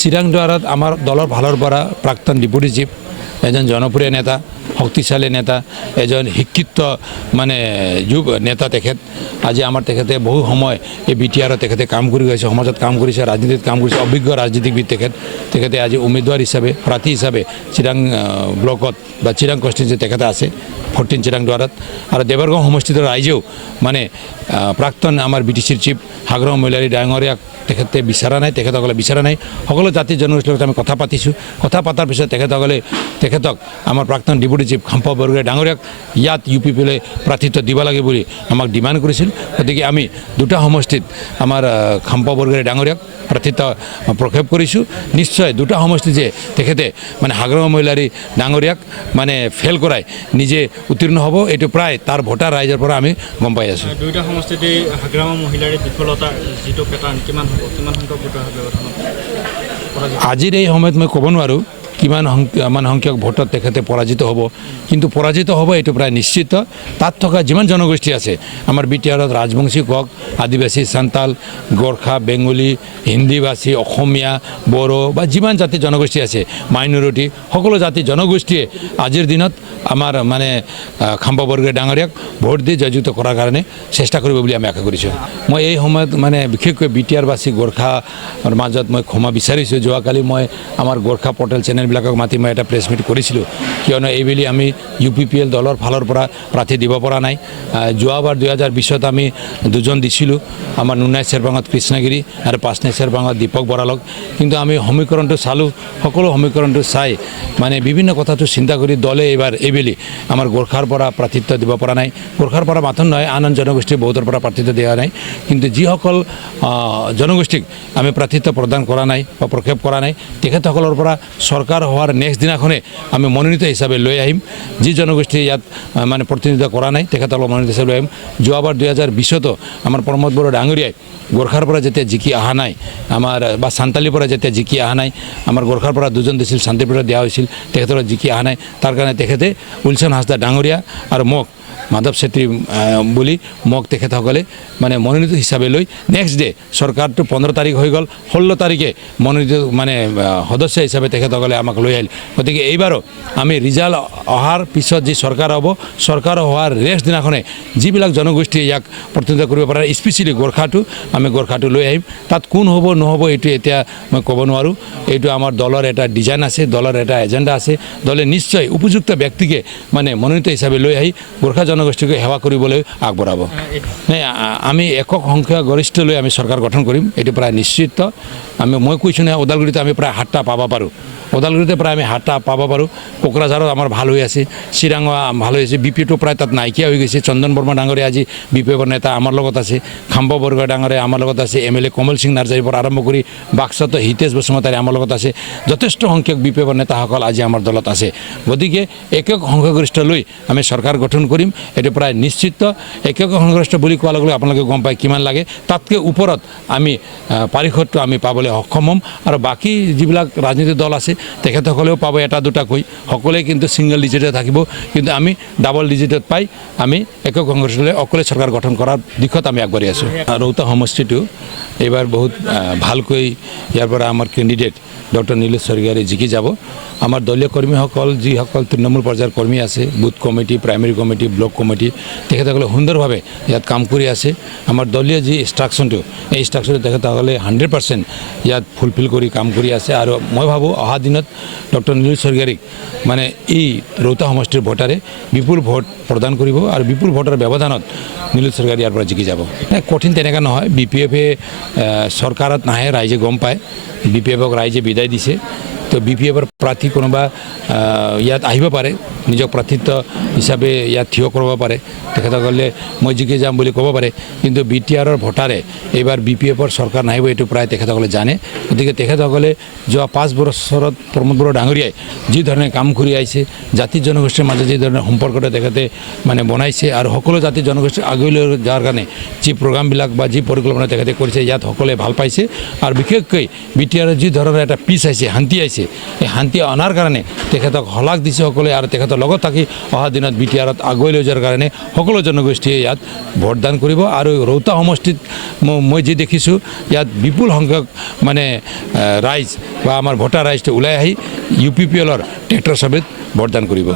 চিৰাংদুৱাৰত আমাৰ দলৰ ফালৰ পৰা প্ৰাক্তন ডিপুটি চিফ এজন জনপ্ৰিয় নেতা শক্তিশালী নেতা এজন শিক্ষিত মানে যুৱ নেতা তেখেত আজি আমাৰ তেখেতে বহু সময় এই বিটিআৰত তেখেতে কাম কৰি গৈছে সমাজত কাম কৰিছে ৰাজনীতিত কাম কৰিছে অভিজ্ঞ ৰাজনীতিবিদ তেখেতে আজি উমেদৱাৰ হিচাপে প্ৰাৰ্থী হিচাপে চিৰাং ব্লকত বা চিৰাং কনষ্টিটুৱেঞ্চি তেখেতে আছে 14 চিৰাংদুৱাৰত আৰু দেৱৰগাঁও সমষ্টিৰ ৰাইজেও মানে প্ৰাক্তন আমাৰ বিটিচিৰ চিফ হাগ্ৰাম মহিলাৰী ডাঙৰীয়াক তেখেতে বিচৰা নাই তেখেতসকলে বিচৰা নাই সকলো জাতি জনগোষ্ঠীৰ লগত আমি কথা পাতিছোঁ কথা পতাৰ পিছত তেখেতক আমাৰ প্ৰাক্তন ডিপুটি চিফ খাম্পা বৰগোহাঁই ডাঙৰীয়াক ইয়াত UPPলৈ প্ৰাৰ্থিত্ব দিব লাগে বুলি আমাক ডিমাণ্ড কৰিছিল গতিকে আমি দুটা সমষ্টিত আমাৰ খাম্পা বৰগোহাঁই ডাঙৰীয়াক প্ৰাৰ্থিত্ব প্ৰক্ষেপ কৰিছোঁ নিশ্চয় দুটা সমষ্টি যে তেখেতে মানে হাগ্ৰাম মহিলাৰী ডাঙৰীয়াক মানে ফেল কৰাই নিজে উত্তীৰ্ণ হ'ব এইটো প্ৰায় তাৰ ভোটাৰ ৰাইজৰ পৰা আমি গম পাই আছোঁ দুইটা সমষ্টিতে হাগ্ৰাম মহিলাৰী বিফলতা যিটো পেটাৰ্ণ কিমান সংখ্যক ভোটাৰ হবে আজিৰ এই সময়ত মই ক'ব নোৱাৰোঁ কিমান সংখ্যক ভোটত তেখেতে পৰাজিত হ'ব কিন্তু পৰাজিত হ'ব এইটো প্ৰায় নিশ্চিত তাত থকা যিমান জনগোষ্ঠী আছে আমাৰ বিটিআৰত ৰাজবংশী কওক আদিবাসী সান্তাল গোৰ্খা বেংগলী হিন্দীভাষী অসমীয়া বড়ো বা যিমান জাতি জনগোষ্ঠী আছে মাইনৰিটি সকলো জাতি জনগোষ্ঠীয়ে আজিৰ দিনত আমাৰ মানে খাম্পা বৰগোহাঁই ডাঙৰীয়াক ভোট দি জয়যুক্ত কৰাৰ কাৰণে চেষ্টা কৰিব বুলি আমি আশা কৰিছোঁ মই এই সময়ত মানে বিশেষকৈ বিটিআৰবাসী গোৰ্খাৰ মাজত মই ক্ষমা বিচাৰিছোঁ যোৱাকালি মই আমাৰ গোৰ্খা পৰ্টেল চেনেলবিলাকক মাতি মই এটা প্ৰেছ মিট কৰিছিলোঁ কিয়নো এইবেলি আমি UPPL দলৰ ফালৰ পৰা প্ৰাৰ্থী দিব পৰা নাই যোৱাবাৰ 2020ত আমি দুজন দিছিলোঁ আমাৰ নুনাই চেৰবাঙত কৃষ্ণগিৰি আৰু পাঁচনাই চেৰবাঙত দীপক বৰালক কিন্তু আমি সমীকৰণটো চালোঁ সকলো সমীকৰণটো চাই মানে বিভিন্ন কথাটো চিন্তা কৰি দলে এইবেলি আমাৰ গোৰ্খাৰ পৰা প্ৰাৰ্থিত্ব দিব পৰা নাই গোৰ্খাৰ পৰা মাথো নহয় আন জনগোষ্ঠী বহুতৰ পৰা প্ৰাৰ্থিত্ব দিয়া নাই কিন্তু যিসকল জনগোষ্ঠীক আমি প্ৰাৰ্থিত্ব প্ৰদান কৰা নাই বা প্ৰক্ষেপ কৰা নাই তেখেতসকলৰ পৰা চৰকাৰ হোৱাৰ নেক্সট দিনাখনে আমি মনোনীত হিচাপে লৈ আহিম যি জনগোষ্ঠী ইয়াত মানে প্ৰতিনিধিত্ব কৰা নাই তেখেতসকলক মনোনীত হিচাপে লৈ আহিম যোৱাবাৰ 2020তো আমাৰ প্ৰমোদ বড়ো ডাঙৰীয়াই গোৰ্খাৰ পৰা যেতিয়া জিকি অহা নাই আমাৰ বা সান্তালীৰ পৰা যেতিয়া জিকি অহা নাই আমাৰ গোৰ্খাৰ পৰা দুজন দিছিল শান্তিপুৰত দিয়া হৈছিল তেখেতৰ জিকি অহা নাই তাৰ কাৰণে তেখেতে উইলছন হাঁসদা ডাঙৰীয়া আৰু মোক মাধৱ চেত্ৰী বুলি মোক তেখেতসকলে মানে মনোনীত হিচাপে লৈ নেক্সট ডে চৰকাৰটো 15 তাৰিখ হৈ গ'ল 16 তাৰিখে মনোনীত মানে সদস্য হিচাপে তেখেতসকলে আমাক লৈ আহিল গতিকে এইবাৰো আমি ৰিজাল্ট অহাৰ পিছত যি চৰকাৰ হ'ব চৰকাৰ হোৱাৰ নেক্সট দিনাখনে যিবিলাক জনগোষ্ঠীয়ে ইয়াক প্ৰতিনিধিত্ব কৰিব পাৰে স্পেচিয়েলি গোৰ্খাটো লৈ আহিম তাত কোন হ'ব নহ'ব এইটো এতিয়া মই ক'ব নোৱাৰোঁ এইটো আমাৰ দলৰ এটা ডিজাইন আছে দলৰ এটা এজেণ্ডা আছে দলে নিশ্চয় উপযুক্ত ব্যক্তিকে মানে মনোনীত হিচাপে লৈ আহি গোৰ্খা জনগোষ্ঠীক সেৱা কৰিবলৈ আগবঢ়াব আমি একক সংখ্যা গৰিষ্ঠ লৈ আমি চৰকাৰ গঠন কৰিম এইটো প্ৰায় নিশ্চিত মই কৈছোঁ নহয় ওদালগুৰিতে আমি প্ৰায় 7টা পাব পাৰোঁ ওদালগুৰিতে প্ৰায় আমি 7টা পাব পাৰোঁ কোকৰাঝাৰত আমাৰ ভাল হৈ আছে চিৰাঙত ভাল হৈ আছে BPটো প্ৰায় তাত নাইকিয়া হৈ গৈছে চন্দন বৰ্মা ডাঙৰীয়া আজি BPৰ নেতা আমাৰ লগত আছে খাম্পা বৰগোহাঁই ডাঙৰীয়া আমাৰ লগত আছে MLA কমল সিং নাৰ্জাৰীৰ পৰা আৰম্ভ কৰি বাক্সাতো হিতেশ বসুমতাৰী আমাৰ লগত আছে যথেষ্ট সংখ্যক BPৰ নেতাসকল আজি আমাৰ দলত আছে গতিকে একক সংখ্যাগৰিষ্ঠ লৈ আমি চৰকাৰ গঠন কৰিম এইটো প্ৰায় নিশ্চিত একক সংখ্যাগৰিষ্ঠ বুলি কোৱাৰ লগে লগে আপোনালোকে গম পায় কিমান লাগে তাতকৈ ওপৰত আমি পাৰিষদটো আমি পাবলৈ সক্ষম হ'ম আৰু বাকী যিবিলাক ৰাজনীতিক দল আছে তেখেতসকলেও পাব এটা দুটাকৈ সকলোৱে কিন্তু সিংগল ডিজিটে থাকিব কিন্তু আমি ডাবল ডিজিটত পাই আমি একক সংগঠন লৈ অকলে চৰকাৰ গঠন কৰাৰ দিশত আমি আগবাঢ়ি আছোঁ ৰৌতা সমষ্টিটো এইবাৰ বহুত ভালকৈ ইয়াৰ পৰা আমাৰ কেণ্ডিডেট ডক্টৰ নীলেশ স্বৰ্গীয়াৰী জিকি যাব আমাৰ দলীয় কৰ্মীসকল যিসকল তৃণমূল পৰ্যায়ৰ কৰ্মী আছে booth committee primary committee block committee তেখেতসকলে সুন্দৰভাৱে ইয়াত কাম কৰি আছে আমাৰ দলীয় যি ষ্ট্ৰাকচাৰটো এই ষ্ট্ৰাকচাৰটো তেখেতসকলে 100% ইয়াত ফুলফিল কৰি কাম কৰি আছে আৰু মই ভাবোঁ অহা দিনত ডক্টৰ নীলেশ স্বৰ্গীয়াৰীক মানে এই ৰৌতা সমষ্টিৰ ভোটাৰে বিপুল ভোট প্ৰদান কৰিব আৰু বিপুল ভোটৰ ব্যৱধানত নীলেশ স্বৰ্গীয়াৰী ইয়াৰ পৰা জিকি যাব কঠিন তেনেকুৱা নহয় BPFে চৰকাৰত নাহে ৰাইজে গম পায় BPFক ৰাইজে বিদায় দিছে তো BPFৰ প্ৰাৰ্থী কোনোবা ইয়াত আহিব পাৰে নিজক প্ৰাৰ্থিত্ব হিচাপে ইয়াত থিয় কৰিব পাৰে তেখেতসকলে মই জিকি যাম বুলি ক'ব পাৰে কিন্তু BTRৰ ভোটাৰে এইবাৰ BPFৰ চৰকাৰ নাহিব এইটো প্ৰায় তেখেতসকলে জানে গতিকে তেখেতসকলে যোৱা 5 বছৰত প্ৰমোদ বড়ো ডাঙৰীয়াই যি ধৰণে কাম কৰি আহিছে জাতি জনগোষ্ঠীৰ মাজত যি ধৰণে সম্পৰ্কটো তেখেতে মানে বনাইছে আৰু সকলো জাতি জনগোষ্ঠী আগুৱাই লৈ যোৱাৰ কাৰণে যি প্ৰগ্ৰামবিলাক বা যি পৰিকল্পনা তেখেতে কৰিছে ইয়াত সকলোৱে ভাল পাইছে আৰু বিশেষকৈ BTRৰ যি ধৰণৰ এটা পিছ আহিছে শান্তি আহিছে আছে এই শান্তি অনাৰ কাৰণে তেখেতক শলাগ দিছে সকলোৱে আৰু তেখেতৰ লগত থাকি অহা দিনত বি টি আৰত আগুৱাই লৈ যোৱাৰ কাৰণে সকলো জনগোষ্ঠীয়ে ইয়াত ভোটদান কৰিব আৰু ৰৌতা সমষ্টিত মই যি দেখিছোঁ ইয়াত বিপুল সংখ্যক মানে ৰাইজ বা আমাৰ ভোটাৰ ৰাইজটো ওলাই আহি UPPLৰ ট্ৰেক্টৰ সমেত ভোটদান কৰিব।